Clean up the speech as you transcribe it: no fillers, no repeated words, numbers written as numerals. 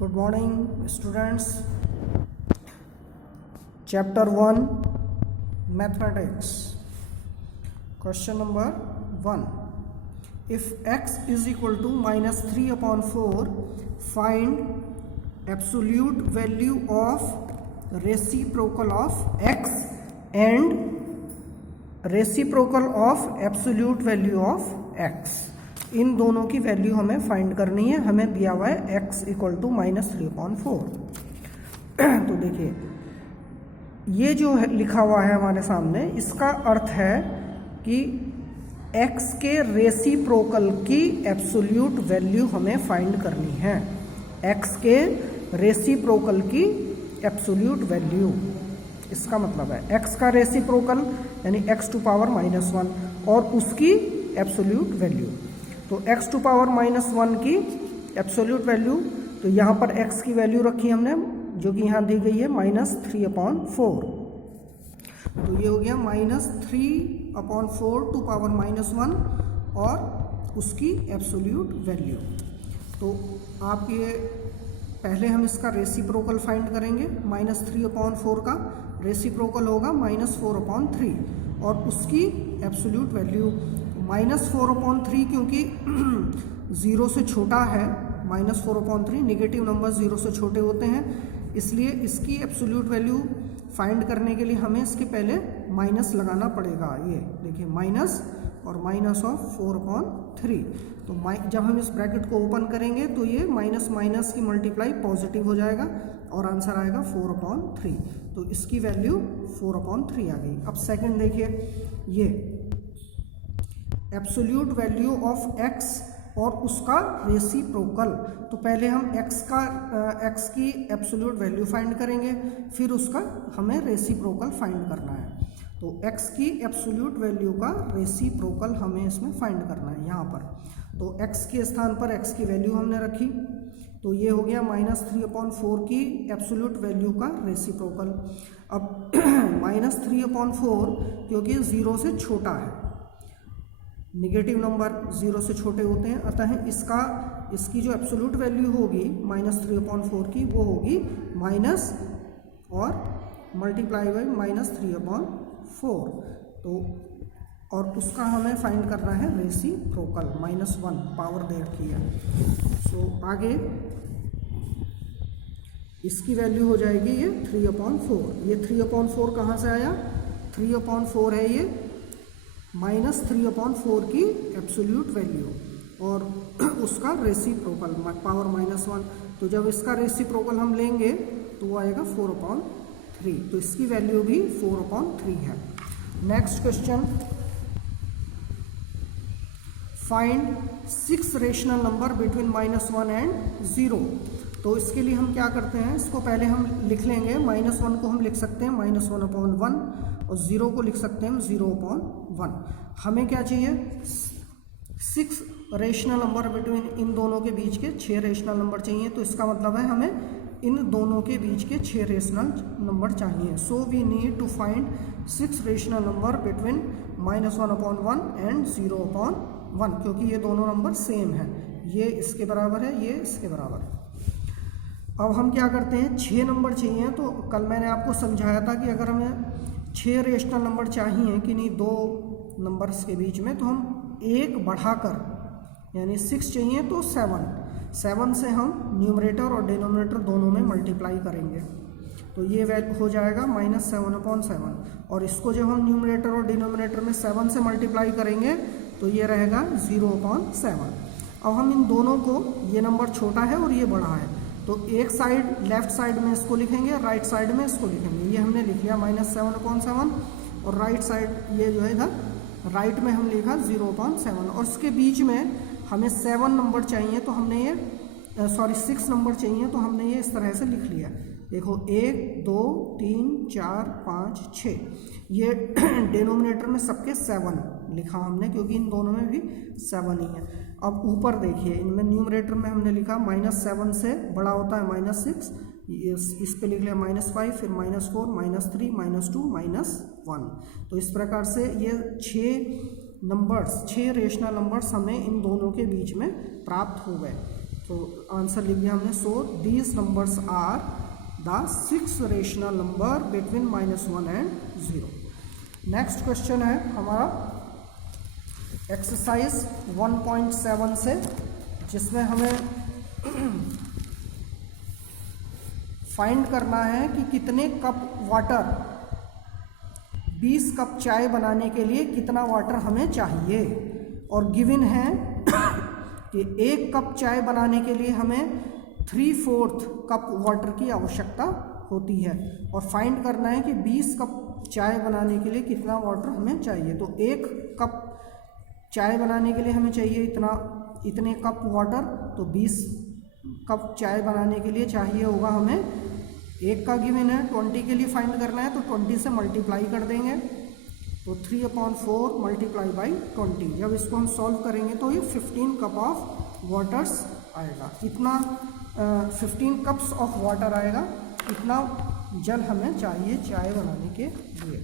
Good morning, students. Chapter 1 Mathematics. Question number 1. If x is equal to minus 3 upon 4, find absolute value of reciprocal of x and reciprocal of absolute value of x. इन दोनों की value हमें find करनी है. हमें दिया हुआ है x equal to minus 3/4. तो देखिए ये जो है लिखा हुआ है हमारे सामने, इसका अर्थ है कि x के रेसिप्रोकल की एब्सोल्यूट वैल्यू हमें फाइंड करनी है. x के रेसिप्रोकल की एब्सोल्यूट वैल्यू, इसका मतलब है x का रेसिप्रोकल यानी x टू पावर -1 और उसकी एब्सोल्यूट वैल्यू. तो x टू पावर -1 की एब्सोल्यूट वैल्यू, तो यहाँ पर x की वैल्यू रखी हमने जो कि यहाँ दी गई है -3/4. तो ये हो गया -3/4 टू पावर -1 और उसकी एब्सोल्यूट वैल्यू. तो आप ये पहले हम इसका रेसिप्रोकल फाइंड करेंगे. -3/4 का रेसिप्रोकल होगा -4/3 और उसकी एब्सोल्यूट वैल्यू -4/3 क्योंकि 0 से छोटा है. -4/3 नेगेटिव नंबर 0 से छोटे होते हैं, इसलिए इसकी एब्सोल्यूट वैल्यू फाइंड करने के लिए हमें इसके पहले माइनस लगाना पड़ेगा. ये देखिए माइनस और माइनस ऑफ 4/3. तो जब हम इस ब्रैकेट को ओपन करेंगे तो ये माइनस माइनस की मल्टीप्लाई पॉजिटिव हो जाएगा और आंसर आएगा 4/3. तो इसकी वैल्यू 4/3 आ गई. अब सेकंड देखिए, ये एब्सोल्यूट वैल्यू ऑफ x और उसका रेसिप्रोकल. तो पहले हम x की एब्सोल्यूट वैल्यू फाइंड करेंगे, फिर उसका हमें रेसिप्रोकल फाइंड करना है. तो x की एब्सोल्यूट वैल्यू का रेसिप्रोकल हमें इसमें फाइंड करना है यहाँ पर. तो x के स्थान पर x की वैल्यू हमने रखी, तो ये हो गया -3/4 की एब्सोल्यूट वैल्यू का रेसिप्रोकल. अब -3/4 क्योंकि 0 से छोटा है, नेगेटिव नंबर 0 से छोटे होते हैं, अतः इसकी जो एब्सोल्यूट वैल्यू होगी -3/4 की वो होगी माइनस और मल्टीप्लाई बाई -3/4. तो और उसका हमें फाइंड करना है रेसिप्रोकल -1 पावर दे रखी है. सो आगे इसकी वैल्यू हो जाएगी ये 3/4. ये 3/4 कहाँ से आया? 3/4 है ये -3/4 की एब्सोल्यूट वैल्यू और उसका रेसिप्रोकल पावर -1. तो जब इसका रेसिप्रोकल हम लेंगे तो वो आएगा 4/3. तो इसकी वैल्यू भी 4/3 है. Next question, find 6 rational number between -1 and 0. तो इसके लिए हम क्या करते हैं, इसको पहले हम लिख लेंगे. -1 को हम लिख सकते हैं -1/1 और 0 को लिख सकते हैं 0/1. हमें क्या चाहिए? 6 रेशनल नंबर बिटवीन, इन दोनों के बीच के 6 रेशनल नंबर चाहिए. तो इसका मतलब है हमें इन दोनों के बीच के 6 रेशनल नंबर चाहिए. So we need to find 6 rational number between -1/1 and 0/1 क्योंकि ये दोनों नंबर सेम है. ये इसके बराबर है, ये इसके बराबर है. अब हम क्या करते हैं, 6 नंबर चाहिए. तो कल मैंने आपको समझाया था कि अगर हमें 6 रेशनल नंबर चाहिए कि नहीं दो नंबर्स के बीच में, तो हम एक बढ़ाकर यानी 6 चाहिए तो 7 से हम न्यूमरेटर और डिनोमिनेटर दोनों में मल्टीप्लाई करेंगे. तो ये वैल्यू हो जाएगा -7/7 और इसको जब हम न्यूमरेटर और डिनोमिनेटर में 7 से मल्टीप्लाई करेंगे तो ये रहेगा 0/7. अब हम इन दोनों को, ये नंबर छोटा है और ये बड़ा है, तो एक साइड लेफ्ट साइड में इसको लिखेंगे, राइट साइड में इसको लिखेंगे. ये हमने लिख लिया -7/7 और राइट साइड ये जो है इधर राइट में हम लिखा 0/7 और इसके बीच में हमें 7 नंबर चाहिए. तो हमने ये 6 नंबर चाहिए, तो हमने ये इस तरह से लिख लिया. देखो 1 2 3 4 5 6, ये डिनोमिनेटर में सबके 7 लिखा हमने क्योंकि इन दोनों में भी 7 ही है. अब ऊपर देखिए, इनमें न्यूमरेटर में हमने लिखा -7 से बड़ा होता है -6, इस पे लिख लिया -5, फिर -4 -3 -2 -1. तो इस प्रकार से ये 6 रेशनल नंबर्स हमें इन दोनों के बीच में प्राप्त हो गए. तो आंसर लिख दिया हमने। So these numbers are the 6 rational number between -1 and 0। Next question है हमारा एक्सरसाइज 1.7 से, जिसमें हमें फाइंड करना है कि कितने कप वाटर, 20 कप चाय बनाने के लिए कितना वाटर हमें चाहिए। और गिवन है कि 1 कप चाय बनाने के लिए हमें 3/4 कप वाटर की आवश्यकता होती है। और फाइंड करना है कि 20 कप चाय बनाने के लिए कितना वाटर हमें चाहिए। तो 1 कप चाय बनाने के लिए हमें चाहिए इतने कप वाटर, तो 20 कप चाय बनाने के लिए चाहिए होगा हमें, 1 का गिवन है, 20 के लिए फाइंड करना है तो 20 से मल्टीप्लाई कर देंगे, तो 3/4 मल्टीप्लाई बाई 20। जब इसको हम सॉल्व करेंगे तो ये 15 कप ऑफ वाटर्स आएगा। इतना 15 कप्स ऑफ वाटर आएगा, इतना जल हमें चाहिए चाय बनाने के लिए।